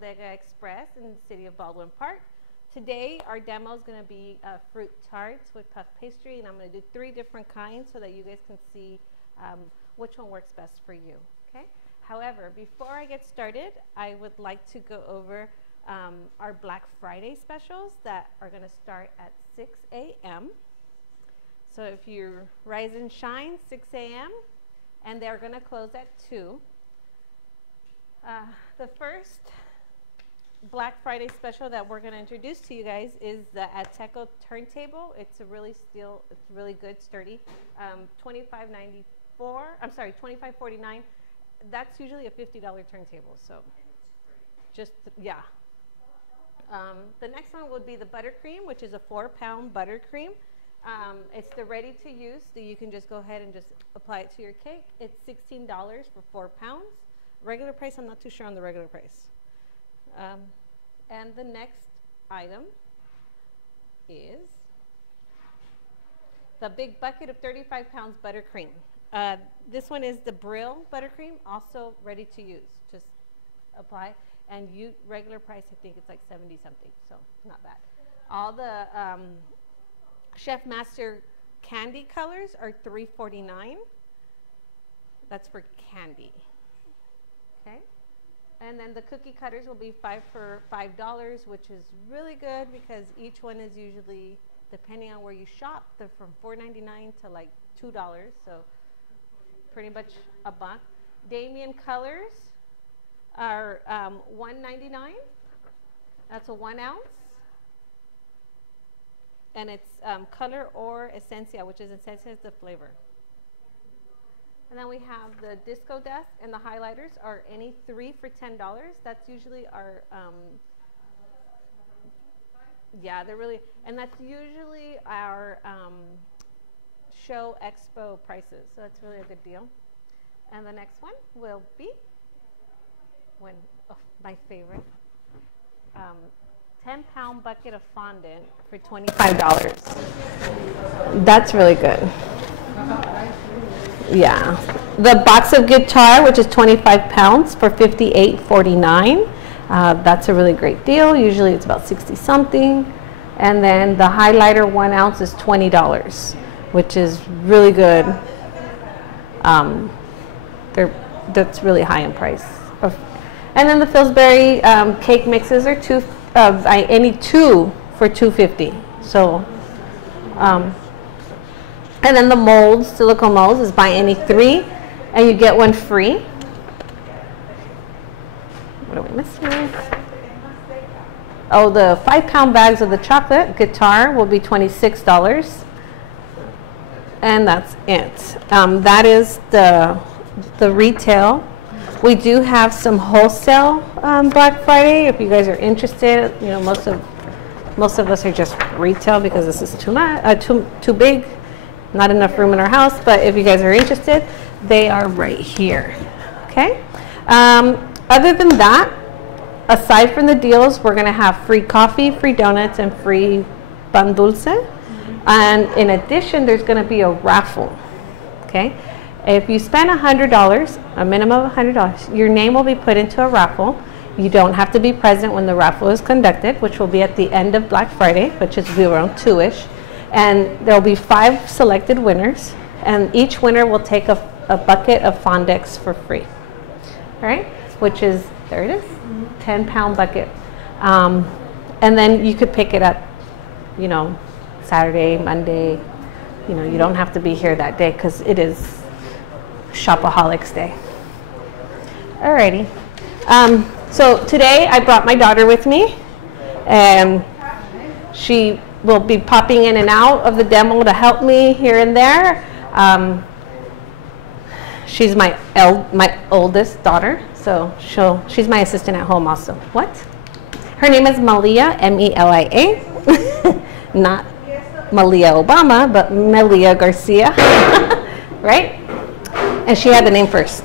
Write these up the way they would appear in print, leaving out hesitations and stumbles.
Bodega Express in the city of Baldwin Park. Today our demo is going to be fruit tarts with puff pastry, and I'm going to do 3 different kinds so that you guys can see which one works best for you. Okay. However, before I get started, I would like to go over our Black Friday specials that are going to start at 6 a.m. So if you rise and shine, 6 a.m. and they're going to close at 2. The first Black Friday special that we're going to introduce to you guys is the Ateco turntable. It's a really good, sturdy. $25.49. That's usually a $50 turntable. So, just yeah. The next one would be the buttercream, which is a 4-pound buttercream. It's the ready to use, so you can just go ahead and just apply it to your cake. It's $16 for 4 pounds. Regular price, I'm not too sure on the regular price. And the next item is the big bucket of 35 pounds buttercream. This one is the Brill buttercream, also ready to use. Just apply, and regular price, I think it's like 70 something, so not bad. All the Chef Master candy colors are $3.49. That's for candy. Okay, and then the cookie cutters will be for $5, which is really good because each one is usually, depending on where you shop, they're from $4.99 to like $2, so pretty much a buck. Damien colors are $1.99. That's a 1 ounce, and it's color or essencia, which is essencia is the flavor. And then we have the disco desk, and the highlighters are any 3 for $10. That's usually our, yeah, they're really, and that's usually our show expo prices. So that's really a good deal. And the next one will be my favorite, 10-pound bucket of fondant for $25. That's really good. Yeah, the box of guitar, which is 25 pounds for $58.49. That's a really great deal. Usually it's about 60 something. And then the highlighter 1 ounce is $20, which is really good. That's really high in price. And then the Pillsbury cake mixes are any 2 for $2.50. So. And then the molds, silicone molds, is buy any 3, and you get 1 free. What are we missing? Oh, the 5-pound bags of the chocolate guitar will be $26, and that's it. That is the retail. We do have some wholesale Black Friday. If you guys are interested, you know, most of us are just retail because this is too big. Not enough room in our house, but if you guys are interested, they are right here. Okay. Other than that, aside from the deals, we're going to have free coffee, free donuts, and free pan dulce. And in addition, there's going to be a raffle. Okay. If you spend $100, a minimum of $100, your name will be put into a raffle. You don't have to be present when the raffle is conducted, which will be at the end of Black Friday, which is around 2-ish. And there'll be 5 selected winners, and each winner will take a bucket of Fondex for free. All right, which is, there it is, 10-pound bucket. And then you could pick it up, you know, Saturday, Monday. You know, you don't have to be here that day because it is Shopaholics Day. All righty. So today I brought my daughter with me, and she will be popping in and out of the demo to help me here and there. She's my oldest daughter, so she's my assistant at home also. What? Her name is Malia, M-E-L-I-A. Not Malia Obama, but Malia Garcia, right? And she had the name first.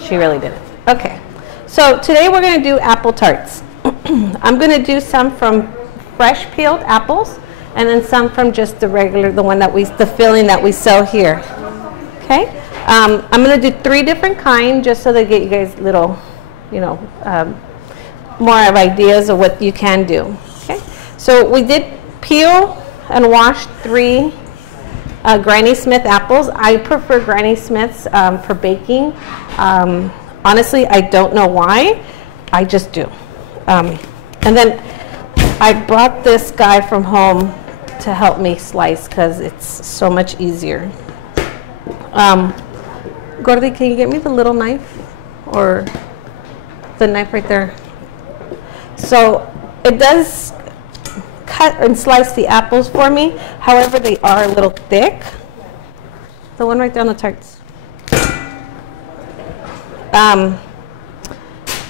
She really did it. Okay, so today we're going to do apple tarts. I'm going to do some from fresh peeled apples, and then some from just the regular, the filling that we sell here. Okay, I'm going to do 3 different kinds just so they get you guys little you know, more of ideas of what you can do. Okay, so we did peel and wash 3 Granny Smith apples. I prefer Granny Smiths for baking. Honestly, I don't know why. I just do. And then I brought this guy from home to help me slice because it's so much easier. Gordy, can you get me the little knife? Or the knife right there? So it does cut and slice the apples for me. However, they are a little thick. The one right there on the tarts.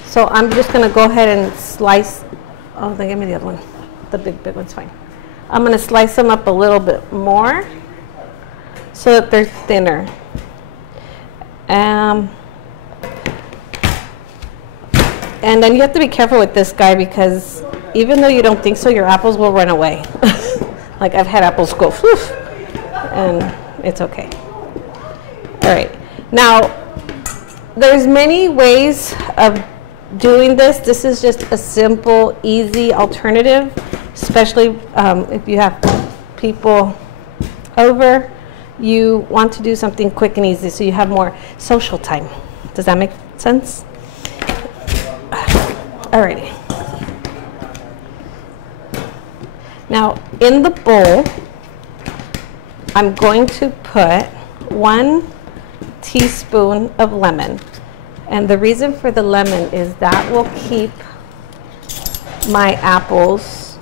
So I'm just going to go ahead and slice. Oh, they gave me the other one. The big one's fine. I'm going to slice them up a little bit more so that they're thinner. And then you have to be careful with this guy because even though you don't think so, your apples will run away. Like I've had apples go floof, and it's okay. All right. Now, there's many ways of doing this. This is just a simple, easy alternative, especially if you have people over. You want to do something quick and easy so you have more social time. Does that make sense? Alrighty. Now, in the bowl, I'm going to put 1 teaspoon of lemon. And the reason for the lemon is that will keep my apples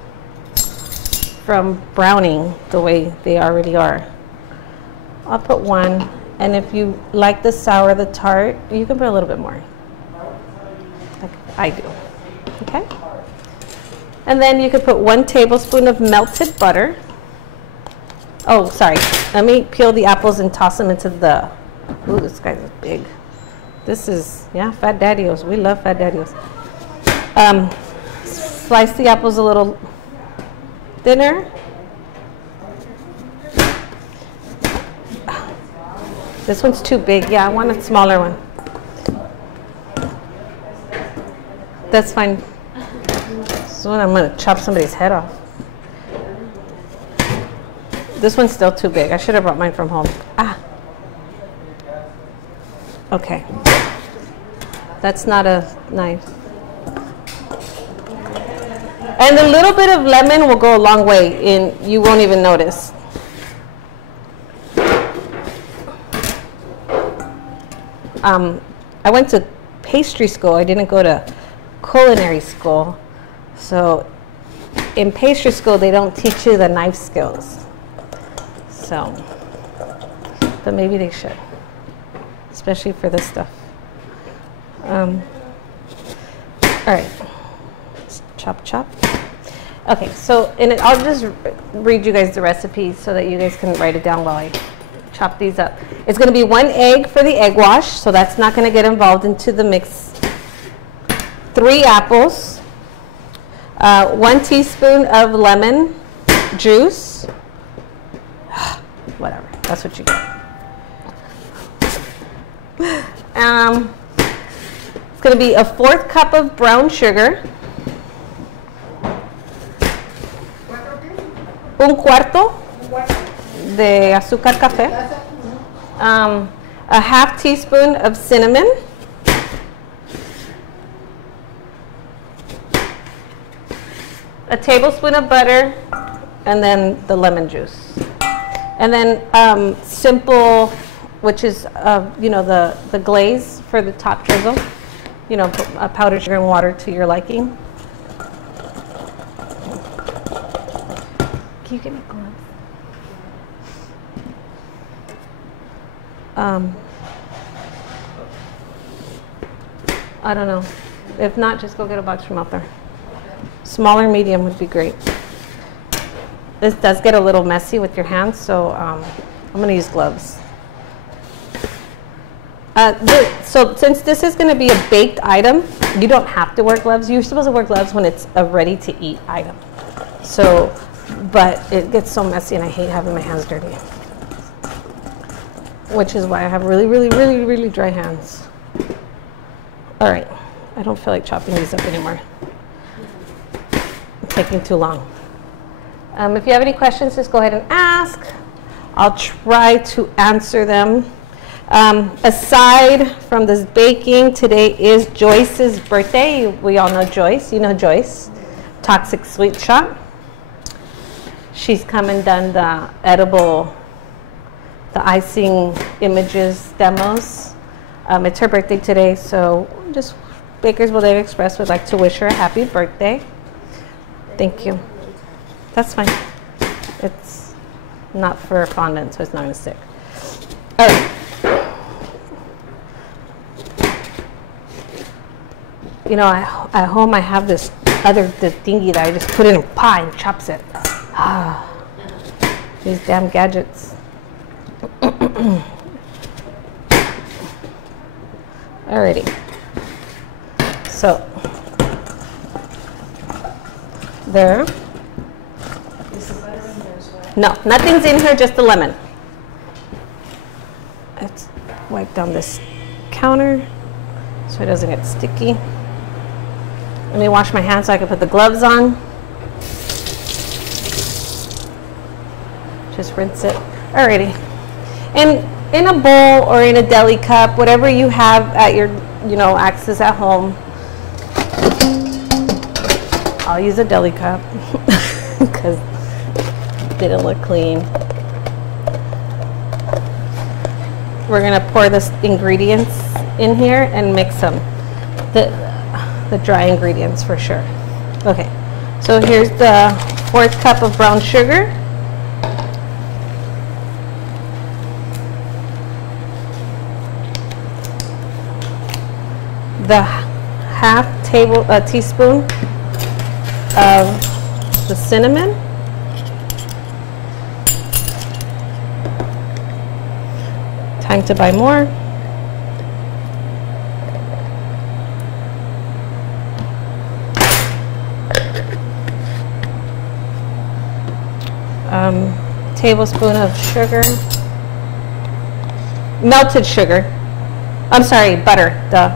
from browning the way they already are. I'll put 1, and if you like the sour, the tart, you can put a little bit more, like I do, okay? And then you could put 1 tablespoon of melted butter. Oh, sorry, let me peel the apples and toss them into the, ooh, this guy's big. This is, yeah, Fat Daddy-Os. We love Fat Daddy-Os. Slice the apples a little thinner. This one's too big. Yeah, I want a smaller one. That's fine. This one I'm going to chop somebody's head off. This one's still too big. I should have brought mine from home. Ah. Okay. That's not a knife. And a little bit of lemon will go a long way, and you won't even notice. I went to pastry school. I didn't go to culinary school. So in pastry school, they don't teach you the knife skills. So, but maybe they should, especially for this stuff. All right, chop, chop. Okay, so I'll just read you guys the recipe so that you guys can write it down while I chop these up. It's going to be 1 egg for the egg wash, so that's not going to get involved into the mix. 3 apples, 1 teaspoon of lemon juice. Whatever, that's what you get. It's going to be a 1/4 cup of brown sugar. 1/4 de azúcar café. A 1/2 teaspoon of cinnamon. A tablespoon of butter, and then the lemon juice. And then simple, which is, you know, the glaze for the top drizzle. You know, powdered sugar and water to your liking. Can you get me gloves? I don't know. If not, just go get a box from out there. Smaller, medium would be great. This does get a little messy with your hands, so I'm going to use gloves. So since this is going to be a baked item, you don't have to wear gloves. You're supposed to wear gloves when it's a ready-to-eat item. So, but it gets so messy, and I hate having my hands dirty. Which is why I have really, really, really, really dry hands. All right. I don't feel like chopping these up anymore. It's taking too long. If you have any questions, just go ahead and ask. I'll try to answer them. Aside from this baking, today is Joyce's birthday. We all know Joyce. You know Joyce, Toxic Sweet Shop. She's come and done the edible, the icing images demos. It's her birthday today, so just Baker's Bodega Express would like to wish her a happy birthday. Thank you. That's fine. It's not for fondant, so it's not going to stick. All right. You know, at home I have this the thingy that I just put in a pie and chops it. Ah, these damn gadgets. Alrighty. So there. No, nothing's in here, just the lemon. Let's wipe down this counter so it doesn't get sticky. Let me wash my hands so I can put the gloves on. Just rinse it. Alrighty. And in a bowl or in a deli cup, whatever you have at your, access at home. I'll use a deli cup because it didn't look clean. We're gonna pour the ingredients in here and mix them. The dry ingredients for sure. Okay, so here's the 4th cup of brown sugar. The half teaspoon of the cinnamon. Time to buy more. Tablespoon of sugar, melted sugar. I'm sorry, butter, duh.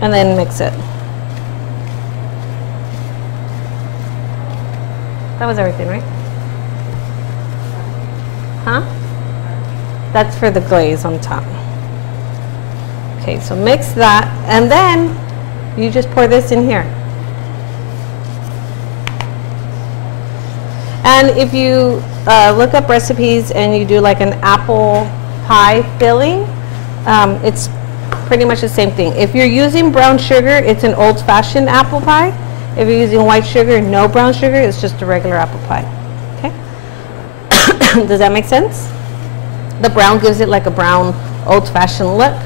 And then mix it. That was everything, right? Huh? That's for the glaze on top. Okay, so mix that, and then you just pour this in here. And if you look up recipes and you do like an apple pie filling, it's pretty much the same thing. If you're using brown sugar, it's an old-fashioned apple pie. If you're using white sugar, no brown sugar, it's just a regular apple pie. Okay? Does that make sense? The brown gives it like a brown, old-fashioned look.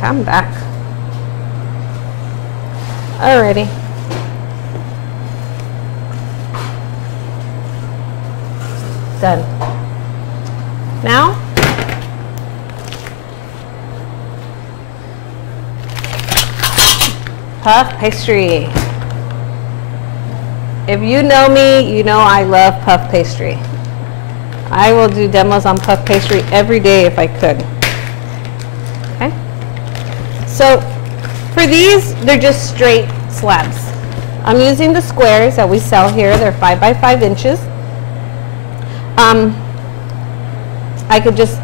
Come back. Alrighty. Done. Now, puff pastry. If you know me, you know I love puff pastry. I will do demos on puff pastry every day if I could. Okay? So, for these, they're just straight slabs. I'm using the squares that we sell here. They're 5 by 5 inches. I could just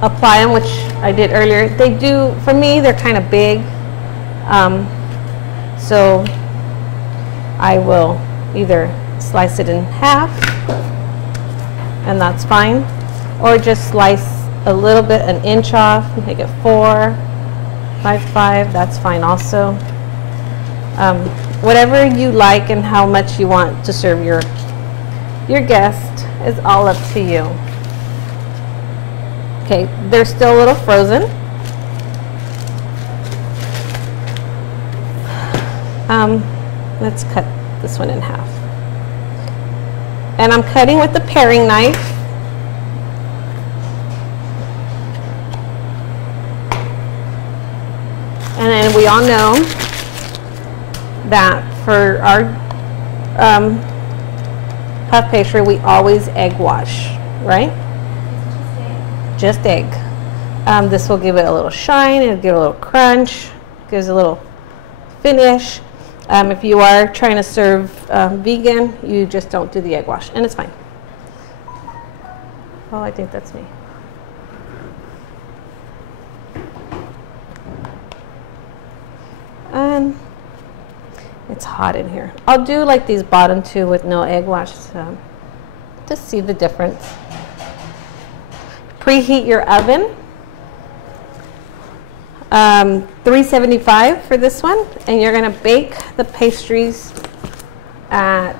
apply them, which I did earlier. They do, for me, they're kind of big. So I will either slice it in half, and that's fine, or just slice a little bit, an inch off, make it 4 by 5, that's fine also. Whatever you like and how much you want to serve your guest is all up to you. Okay, they're still a little frozen. Let's cut this one in half. And I'm cutting with the paring knife. And then we all know that for our puff pastry, we always egg wash, right? Just egg. This will give it a little shine, it'll give it a little crunch, gives a little finish. If you are trying to serve vegan, you just don't do the egg wash, and it's fine. Oh, I think that's me. And it's hot in here. I'll do like these bottom two with no egg wash to see the difference. Preheat your oven. 375 for this one, and you're going to bake the pastries at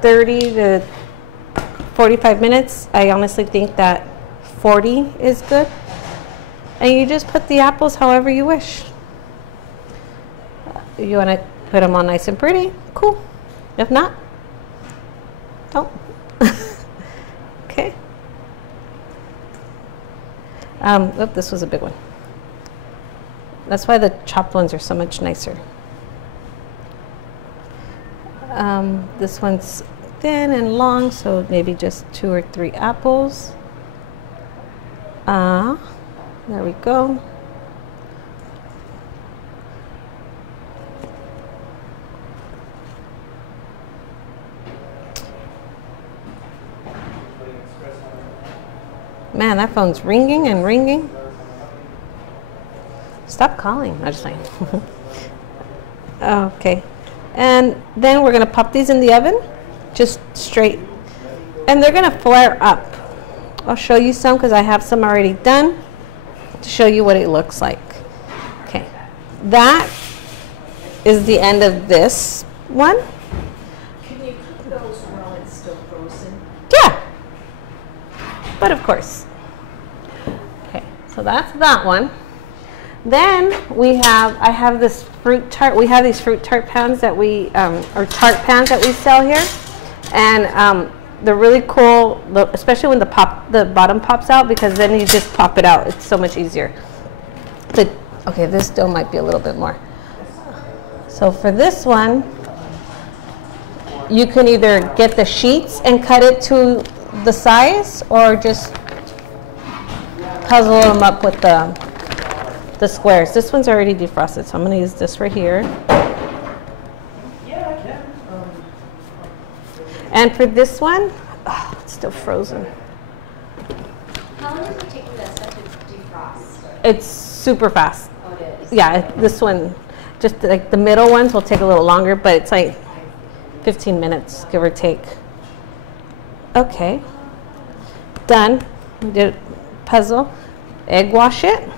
30 to 45 minutes. I honestly think that 40 is good. And you just put the apples however you wish. You want to put them all nice and pretty, cool. If not, don't. Okay. Oop, this was a big one. That's why the chopped ones are so much nicer. This one's thin and long, so maybe just 2 or 3 apples. There we go. Man, that phone's ringing and ringing. Stop calling. I'm just saying. Okay. And then we're going to pop these in the oven, just straight. And they're going to flare up. I'll show you some because I have some already done to show you what it looks like. Okay. That is the end of this one. Can you cook those while it's still frozen? Yeah. But of course. Okay. So that's that one. Then I have this fruit tart. We have these fruit tart pans that or tart pans that we sell here, and they're really cool, especially when the bottom pops out, because then you just pop it out. It's so much easier. Okay, this dough might be a little bit more. So for this one, you can either get the sheets and cut it to the size, or just puzzle them up with the squares. This one's already defrosted, so I'm going to use this right here. Yeah, I can. And for this one, oh, it's still frozen. How long does it take for that stuff to defrost? It's super fast. Oh, it is? Yeah, this one, just like the middle ones will take a little longer, but it's like 15 minutes, give or take. Okay. Done. We did puzzle. Egg wash it.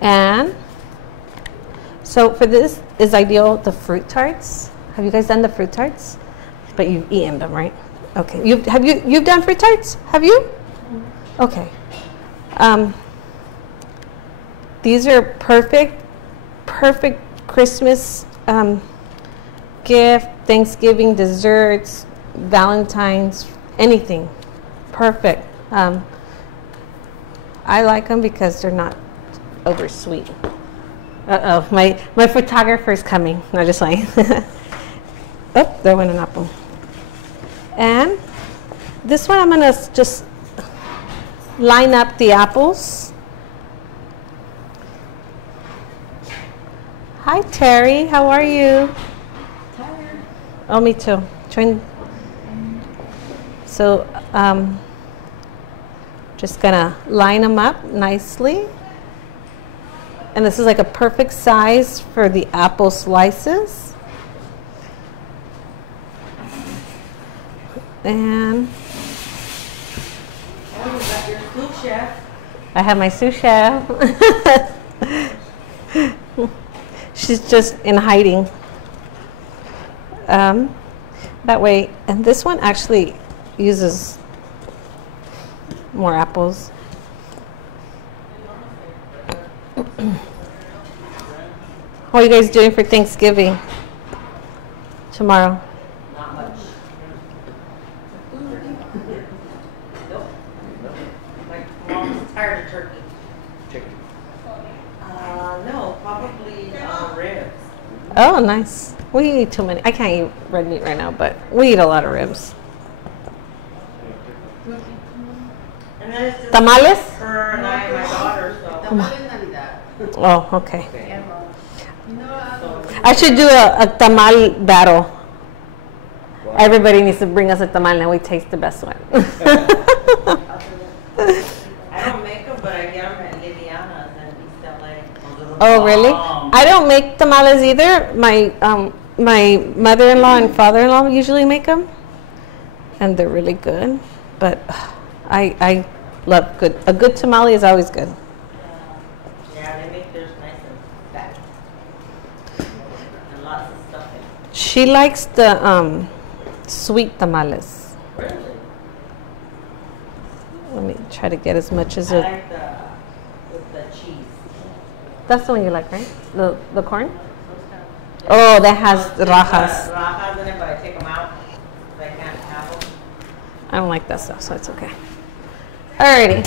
And so for this is ideal, the fruit tarts. Have you guys done the fruit tarts? But you've eaten them, right? Okay. You've done fruit tarts? Have you? Okay. These are perfect Christmas gift, Thanksgiving desserts, Valentine's, anything. Perfect. I like them because they're not over sweet. Uh-oh, my photographer's coming. No, just like. Oh, there went an apple. And this one I'm gonna just line up the apples. Hi Terry, how are you? Tired. Oh, me too. So just gonna line them up nicely. And this is like a perfect size for the apple slices. And Oh, you got your sous chef. I have my sous chef. She's just in hiding. That way, and this one actually uses more apples. What are you guys doing for Thanksgiving tomorrow? Not much. Nope. Like, mom's tired of turkey. Chicken. No, probably ribs. Oh, nice. We eat too many. I can't eat red meat right now, but we eat a lot of ribs. And then it's just Tamales? her and I Oh, okay. I should do a tamal battle. Everybody needs to bring us a tamal and we taste the best one. I don't make them, but I get them at Liliana's and East LA. Oh, really? I don't make tamales either. My mother-in-law and father-in-law usually make them, and they're really good. But I love a good tamale is always good. Yeah, they make theirs nice and fat. And lots of stuffing. She likes the sweet tamales. Really? Let me try to get as much as I it. like with the cheese. That's the one you like, right? The corn? Oh, that has rajas. Rajas in it, but I take them out. I can't have them. I don't like that stuff, so it's okay. Alrighty.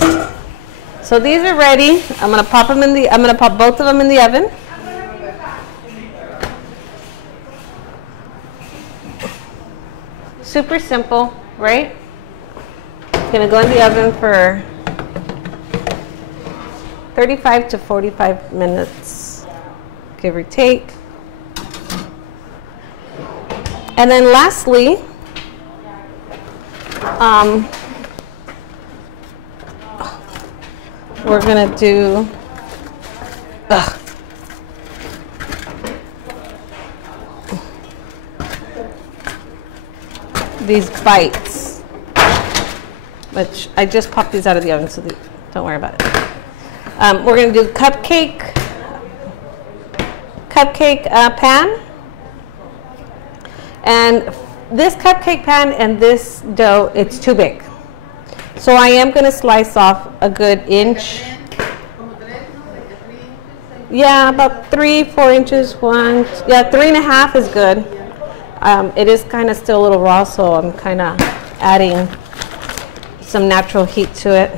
So these are ready. I'm gonna pop both of them in the oven. Super simple, right? Gonna go in the oven for 35 to 45 minutes, give or take. And then lastly, we're gonna do these bites, which I just popped these out of the oven, so don't worry about it. We're gonna do cupcake pan. And this cupcake pan and this dough, it's too big. So I am going to slice off a good inch. Yeah, about 3-4 inches. 3.5 is good. It is kind of still a little raw, so I'm kind of adding some natural heat to it.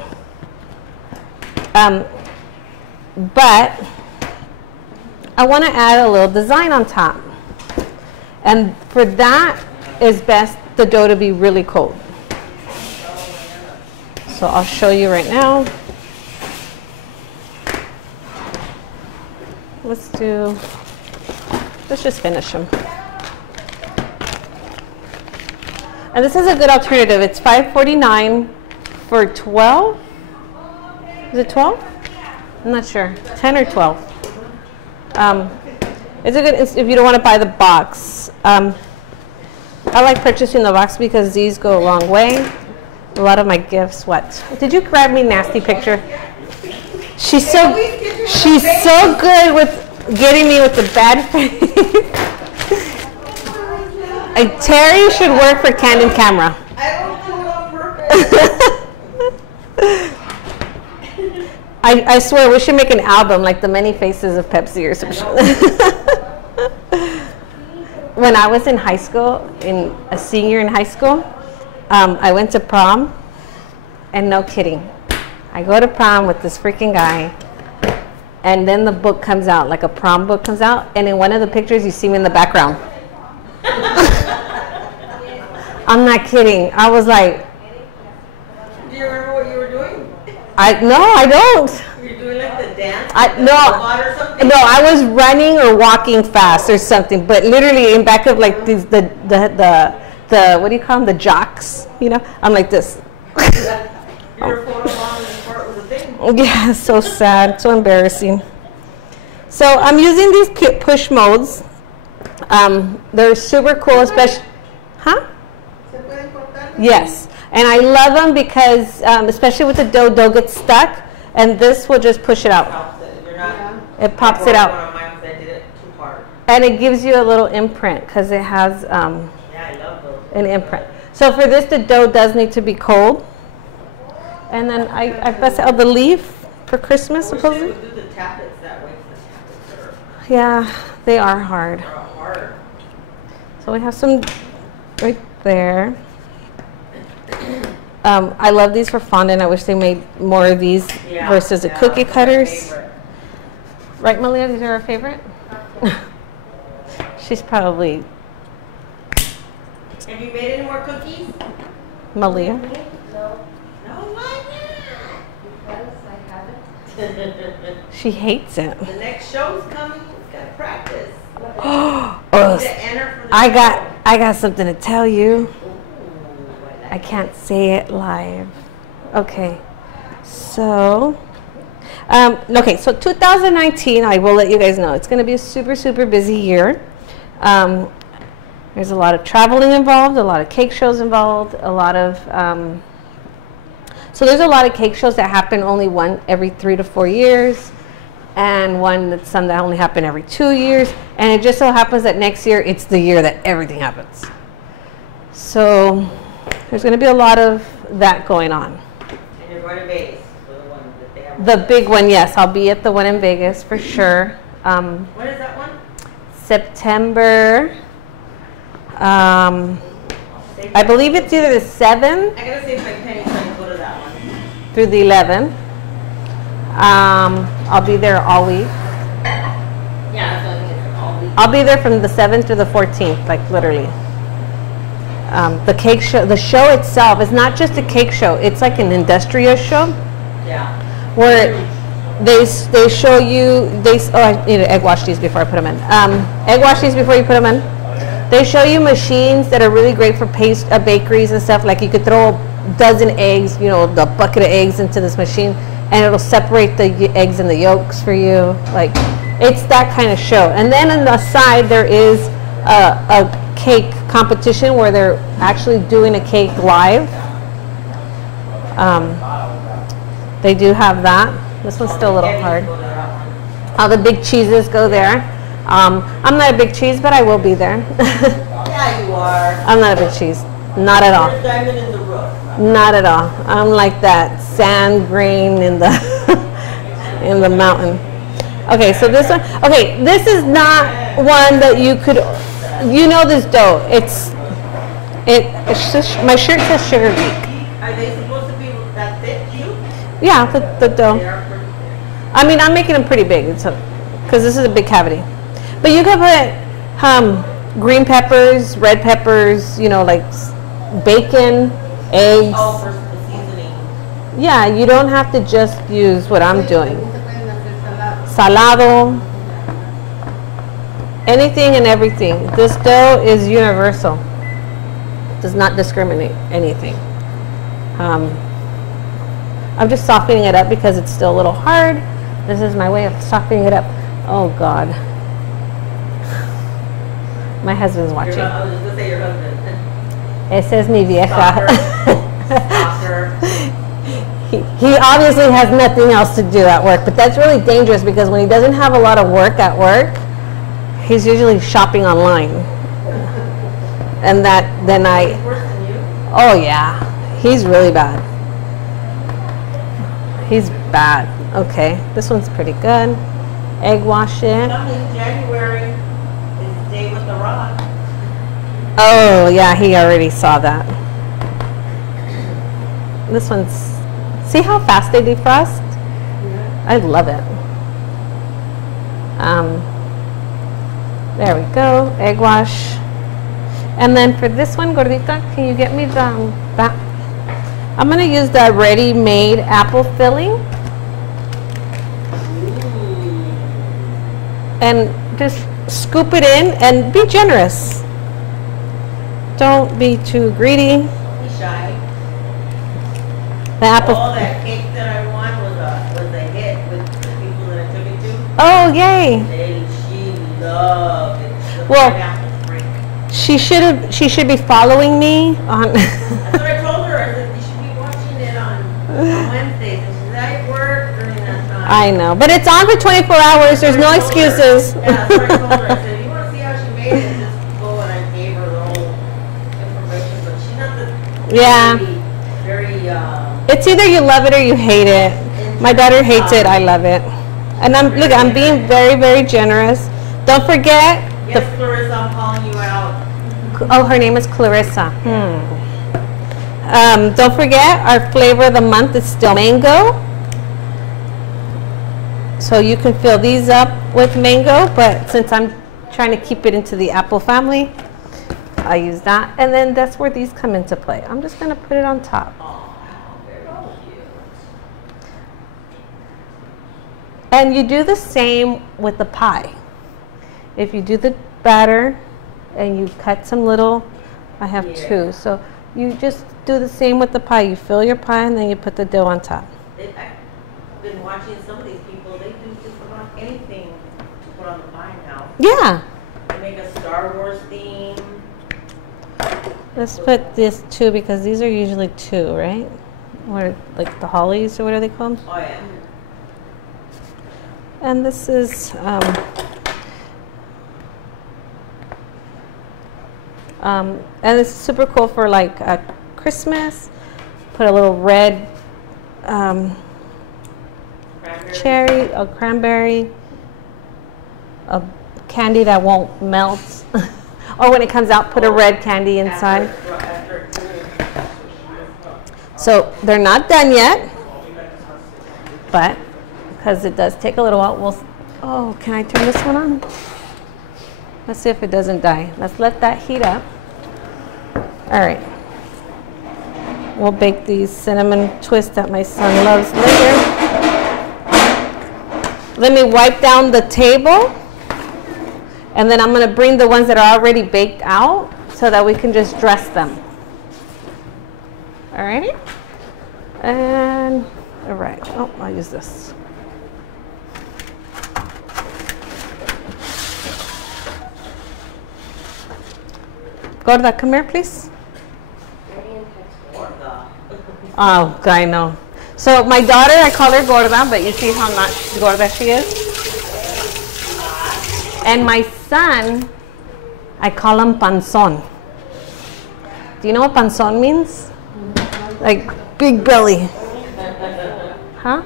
But I want to add a little design on top. And for that, it's best the dough to be really cold. So I'll show you right now. Let's just finish them. And this is a good alternative. It's $5.49 for 12. Is it 12? I'm not sure. 10 or 12. It's a good, if you don't want to buy the box. I like purchasing the box because these go a long way. A lot of my gifts, what? Did you grab me nasty picture? She's so good with getting me with the bad face. Terry should work for Candid Camera. I don't do it on purpose. I swear we should make an album like the many faces of Pepsi or some shit. When I was in high school, a senior in high school, I went to prom, and no kidding, I go to prom with this freaking guy, and then the book comes out, like a prom book comes out, and in one of the pictures you see me in the background. I'm not kidding. I was like, Do you remember what you were doing? No, I don't. You were doing like the dance? No, I was running or walking fast or something, but literally in back of like these the what do you call them, the jocks, you know, I'm like this. Your photo bomb and part was a thing. Yeah, so sad, so embarrassing. So I'm using these push molds. They're super cool, especially, huh? Yes, and I love them because especially with the dough gets stuck, and this will just push it out. It pops it out. And it gives you a little imprint because it has an imprint. So for this, the dough does need to be cold. And then I bust out the leaf for Christmas, supposedly. Do the tablets that way. Yeah, they are hard. So we have some right there. I love these for fondant. I wish they made more of these versus the cookie cutters. Right, Malia? These are our favorite? She's probably... Have you made any more cookies? Malia? No. No, why not? Because I haven't. She hates it. The next show's coming. We've got to practice. Oh, To enter for the I show. got something to tell you. Ooh, I I like can't say it live. Okay. So, okay, so 2019, I will let you guys know, it's going to be a super, super busy year. There's a lot of traveling involved, a lot of cake shows involved, a lot of, so there's a lot of cake shows that happen only one every 3 to 4 years, and some that only happen every 2 years, and it just so happens that next year, it's the year that everything happens. So, there's going to be a lot of that going on. And you're going to Vegas for the one that they have. The big one, yes. I'll be at the one in Vegas for sure. When is that one? September, I believe it's either the 7th I gotta save my penny so I can go to that one. through the 11th. I'll be there all week. Yeah, that's what I think it's all week. I'll be there from the 7th to the 14th, like literally. The cake show, the show itself is not just a cake show. It's like an industrial show Yeah. where they show you, I need to egg wash these before I put them in. Egg wash these before you put them in. They show you machines that are really great for bakeries and stuff. Like you could throw a dozen eggs, you know, the bucket of eggs into this machine, and it'll separate the eggs and the yolks for you. Like, it's that kind of show. And then on the side, there is a cake competition where they're actually doing a cake live. They do have that. This one's still a little hard. All the big cheeses go there. I'm not a big cheese, but I will be there. Yeah, you are. I'm not a big cheese. Not at all. You're a diamond in the rough. Not at all. I'm like that sand grain in the in the mountain. Okay, so this one. Okay, this is not one that you could. You know this dough. It's just, my shirt says Sugar Geek. Are they supposed to be that thick, you? Yeah, the dough. They are pretty thick. I mean, I'm making them pretty big, because this is a big cavity. But you could put green peppers, red peppers, you know, like bacon, eggs. Oh, for the seasoning. Yeah, you don't have to just use what I'm doing. Salado. Anything and everything. This dough is universal. Does not discriminate anything. I'm just softening it up because it's still a little hard. This is my way of softening it up. Oh God. My husband's watching. I was just going to say your husband. Ese es mi vieja. Soccer. He obviously has nothing else to do at work, but that's really dangerous because when he doesn't have a lot of work at work, he's usually shopping online. And then He's worse than you? oh yeah, he's really bad. He's bad. Okay, this one's pretty good. Egg wash it. Coming January is Day with the Rock. Oh yeah, he already saw that. This one's, see how fast they defrost? I love it. There we go, egg wash. And then for this one, Gordita, can you get me that? I'm gonna use the ready-made apple filling. And just scoop it in and be generous. Don't be too greedy. Be shy. The apple. All that cake that I won was a hit with the people that I took it to. Oh, yay. She loved it. The Well, pineapple drink. she should be following me on. That's what I told her. I said you should be watching it on Wednesdays. And she said I work during that time. I know, but it's on for 24 hours. There's no excuses. Yeah, that's what I told her. I said, you want to see how she made it? Just go, and I gave her the whole information. But she's not the Yeah. very It's either you love it or you hate it. My daughter hates it. I love it. And I'm being very, very generous. Don't forget. yes, Clarissa, I'm calling you out. Oh, her name is Clarissa. Don't forget, our flavor of the month is still mango. So you can fill these up with mango, but since I'm trying to keep it into the apple family, I use that. And then that's where these come into play. I'm just going to put it on top. And you do the same with the pie. If you do the batter and you cut some little, I have two, so you just do the same with the pie. You fill your pie and then you put the dough on top. I've been watching some of these people, they do just about anything to put on the pie now. Yeah. They make a Star Wars theme. Let's put this two because these are usually two, right? Or like the hollies, or what are they called? Oh yeah. And this is and it's super cool for like Christmas. Put a little red cherry, a cranberry, a candy that won't melt. Or when it comes out, put a red candy inside. So they're not done yet, but because it does take a little while, oh, can I turn this one on? Let's see if it doesn't die. Let's let that heat up. All right. We'll bake these cinnamon twists that my son loves later. Let me wipe down the table. And then I'm going to bring the ones that are already baked out so that we can just dress them. All righty? And, all right. Oh, I'll use this. Gorda, come here, please. Oh, I know. So my daughter, I call her Gorda, but you see how not Gorda she is? And my son, I call him panzón. Do you know what panzón means? Like big belly. Huh?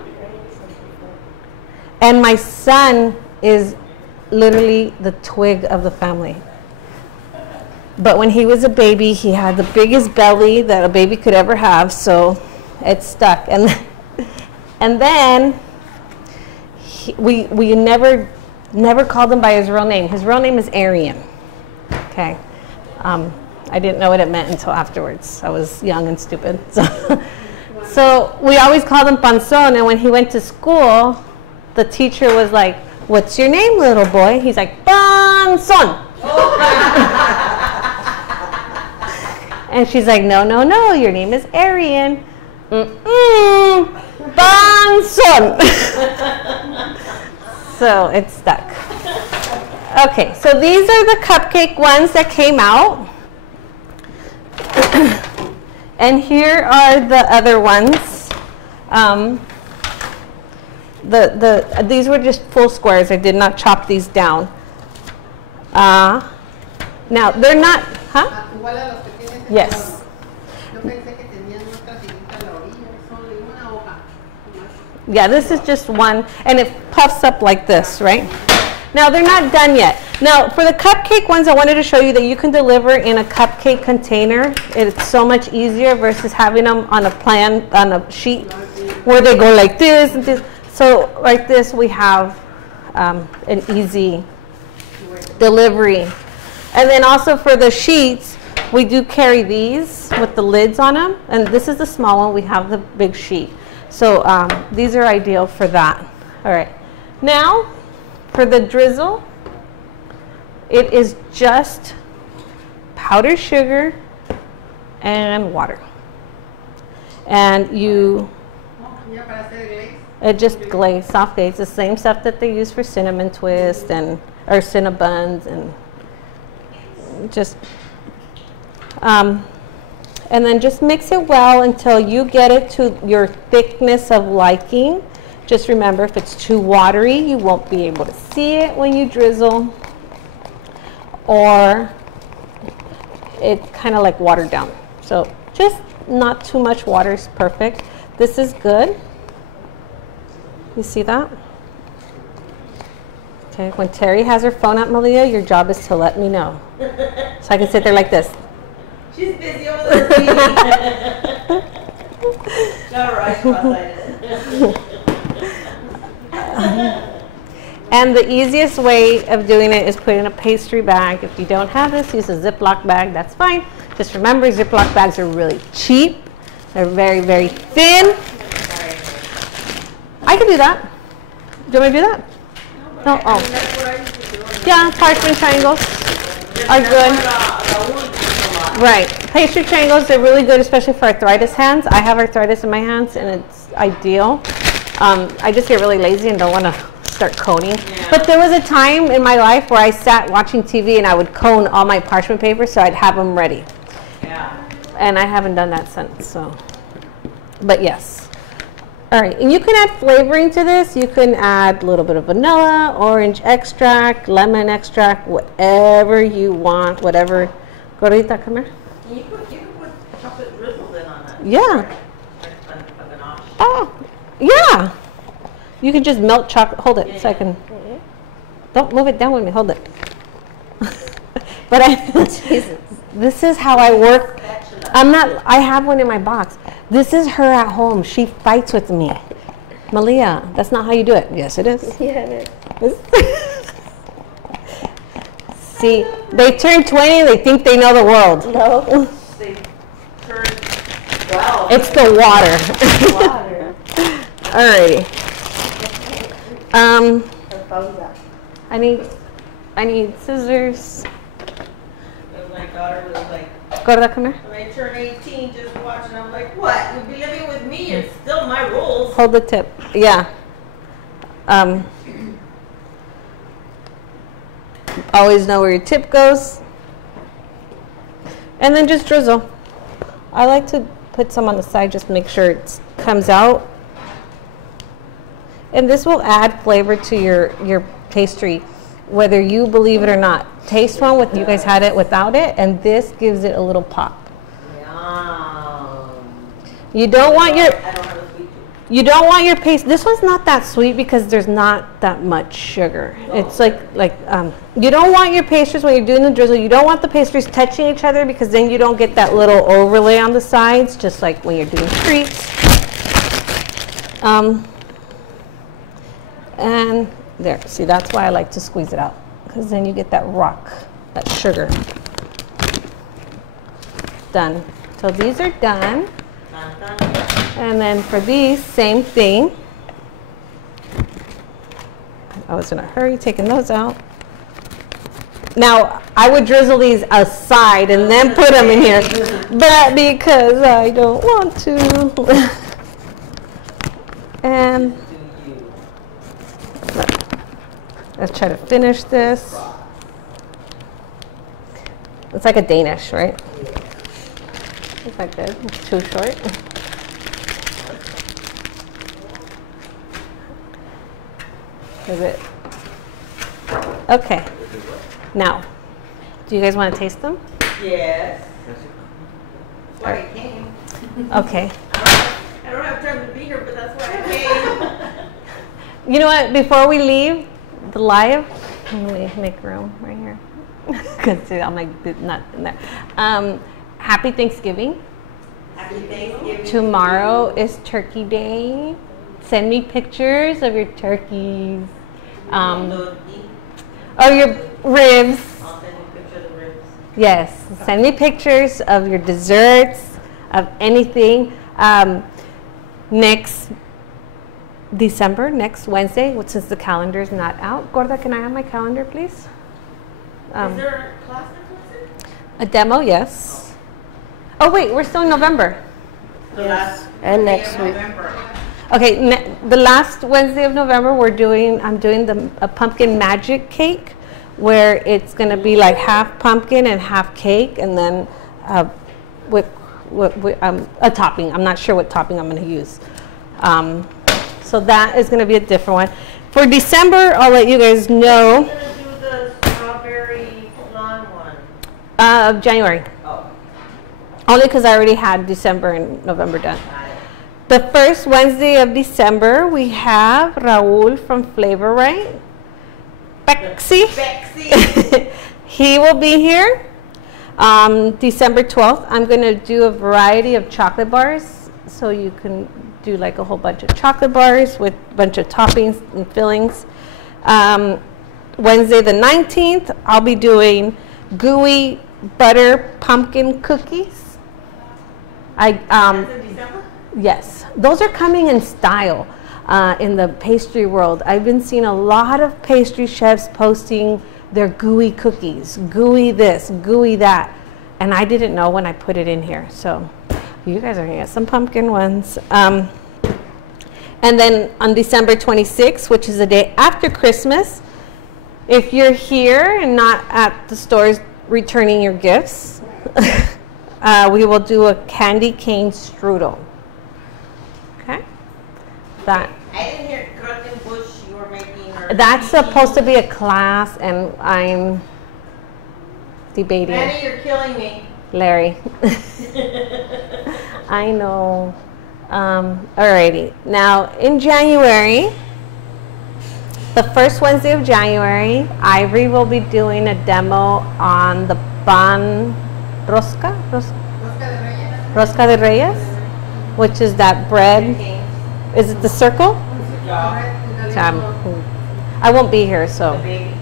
And my son is literally the twig of the family. But when he was a baby, he had the biggest belly that a baby could ever have, so it stuck. And then we never called him by his real name. His real name is Arian. Okay. I didn't know what it meant until afterwards. I was young and stupid. So we always called him Panzón, and when he went to school, the teacher was like, "What's your name, little boy?" He's like, "Panzón." And she's like, "No, no, no, your name is Arian." Panzón. So it's stuck. Okay, so these are the cupcake ones that came out. And here are the other ones. These were just full squares. I did not chop these down. Now, they're not, huh? Yes. Yeah, this is just one, and it puffs up like this, right? Now, they're not done yet. Now, for the cupcake ones, I wanted to show you that you can deliver in a cupcake container. It's so much easier versus having them on a sheet where they go like this and this. So, like this, we have an easy delivery. And then also for the sheets, we do carry these with the lids on them. And this is the small one. We have the big sheet. So these are ideal for that. All right. Now, for the drizzle, it is just powdered sugar and water. And it just glaze, soft glaze, the same stuff that they use for cinnamon twist or cinnabuns, and just and then just mix it well until you get it to your thickness of liking. Just remember, if it's too watery, you won't be able to see it when you drizzle, or it's kind of like watered down. So just not too much water is perfect. This is good. You see that? Okay, when Terry has her phone out, Malia, your job is to let me know. So I can sit there like this. She's busy over there reading. Got her eyes cross-eyed. And the easiest way of doing it is put in a pastry bag. If you don't have this, use a Ziploc bag. That's fine. Just remember, Ziploc bags are really cheap. They're very, very thin. I can do that. Do you want me to do that? No. I mean, that's what I used to do. Yeah, parchment triangles are good. Right. Pastry triangles are really good, especially for arthritis hands. I have arthritis in my hands, and it's ideal. I just get really lazy and don't want to start coning. Yeah. But there was a time in my life where I sat watching TV and I would cone all my parchment paper so I'd have them ready. Yeah. And I haven't done that since, so. But yes. All right, and you can add flavoring to this. You can add a little bit of vanilla, orange extract, lemon extract, whatever you want, whatever. Gordita, come here. You can put chocolate drizzle in on that. Yeah. A ganache. Oh, yeah. You can just melt chocolate. Hold it so I can. Don't move it down with me. Hold it. But Jesus. This is how I work. I have one in my box. This is her at home. She fights with me. Malia, that's not how you do it. Yes, it is. Yeah, it is. See, they turn 20, they think they know the world. No. They turn 12. It's the water. Water. Alrighty. Her phone's up. I need scissors. My daughter was like, Gorda, come here. when I turned 18, just watching, I'm like, what? You'll be living with me. It's still my rules. Hold the tip. Yeah. Always know where your tip goes. And then just drizzle. I like to put some on the side just to make sure it comes out. And this will add flavor to your pastry, whether you believe it or not. Taste one with you guys had it without it, and this gives it a little pop. You don't want your paste. This one's not that sweet because there's not that much sugar. It's like you don't want your pastries when you're doing the drizzle. You don't want the pastries touching each other because then you don't get that little overlay on the sides, just like when you're doing treats. And there, see, that's why I like to squeeze it out, because then you get that rock, that sugar. Done. So these are done. And then for these, same thing. I was in a hurry taking those out. Now, I would drizzle these aside and then put them in here, but because I don't want to. And let's try to finish this. It's like a Danish, right? Is that good? It's too short. Is it? Okay. Now, do you guys want to taste them? Yes. That's why I came. Okay. I don't have time to be here, but that's why I came. You know what? Before we leave the live, let me make room right here. Because I'm like not in there. Happy Thanksgiving. Happy Thanksgiving. Tomorrow is Turkey Day. Send me pictures of your turkeys. Or your ribs. I'll send you pictures of ribs. Yes. Send me pictures of your desserts, of anything. Next December, next Wednesday, since the calendar is not out. Gorda, can I have my calendar, please? Is there a class next Wednesday? A demo, yes. Oh, wait, we're still in November. The last And day next of week. November. Okay, the last Wednesday of November, I'm doing a pumpkin magic cake, where it's going to be like half pumpkin and half cake, and then with a topping. I'm not sure what topping I'm going to use. So that is going to be a different one. For December, I'll let you guys know. I'm going to do the strawberry flan one. Of January. Oh. Only because I already had December and November done. Got it. The first Wednesday of December, we have Raul from Flavor Right. Pepsy. He will be here. December 12th, I'm going to do a variety of chocolate bars. So you can do like a whole bunch of chocolate bars with a bunch of toppings and fillings. Wednesday the 19th, I'll be doing gooey butter pumpkin cookies. That's in December? Yes, those are coming in style. in the pastry world. I've been seeing a lot of pastry chefs posting their gooey cookies, gooey this, gooey that. And I didn't know when I put it in here. So you guys are gonna get some pumpkin ones. And then on December 26th, which is the day after Christmas, if you're here and not at the stores returning your gifts, we will do a candy cane strudel. Okay? That. I didn't hear Kruttenbush you were making. Or That's supposed to be a class, and I'm debating. Manny, you're killing me. Larry. I know. Alrighty. Now, in January, the first Wednesday of January, Ivory will be doing a demo on the pan rosca de Reyes, which is that bread. Is it the circle? I won't be here, so. The baby.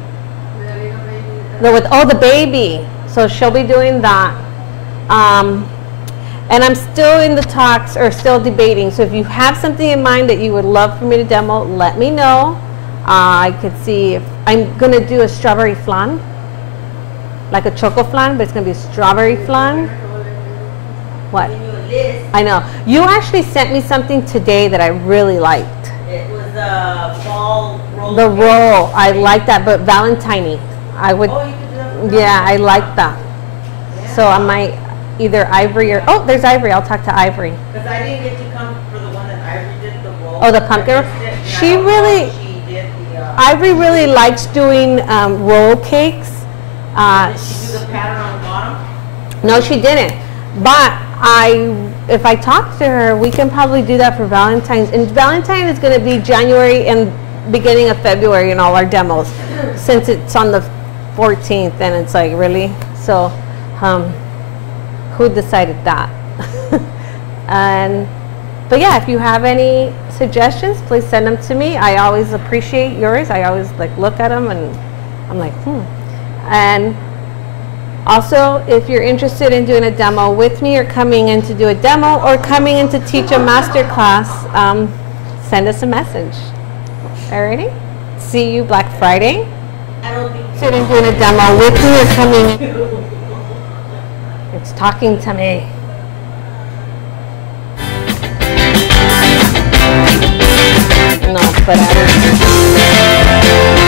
The baby. So she'll be doing that. And I'm still in the talks, or still debating. So if you have something in mind that you would love for me to demo, let me know. I could see if I'm going to do a strawberry flan, like a choco flan, but it's going to be a strawberry flan. What? I know. You actually sent me something today that I really liked. It was a ball roll. The roll. I like that, but Valentine-y. I would. Oh, you could do that. Yeah, I like that. Yeah. So I might either Ivory or, oh, there's Ivory. I'll talk to Ivory. Because I didn't get to come for the one that Ivory did, the roll. Oh, the pumpkin roll? She really, She did the, Ivory really likes doing roll cakes. did she do the pattern on the bottom? No, she didn't. But if I talk to her, we can probably do that for Valentine's. And Valentine is going to be January and beginning of February in all our demos, since it's on the 14th, and it's like, really? So, who decided that? But yeah, if you have any suggestions, please send them to me. I always appreciate yours. I always like look at them and I'm like, And also, if you're interested in doing a demo with me, or coming in to do a demo, or coming in to teach a master class, send us a message. Alrighty? See you Black Friday. I don't think Interested in doing a demo with me or coming in? It's talking to me. No, but I don't.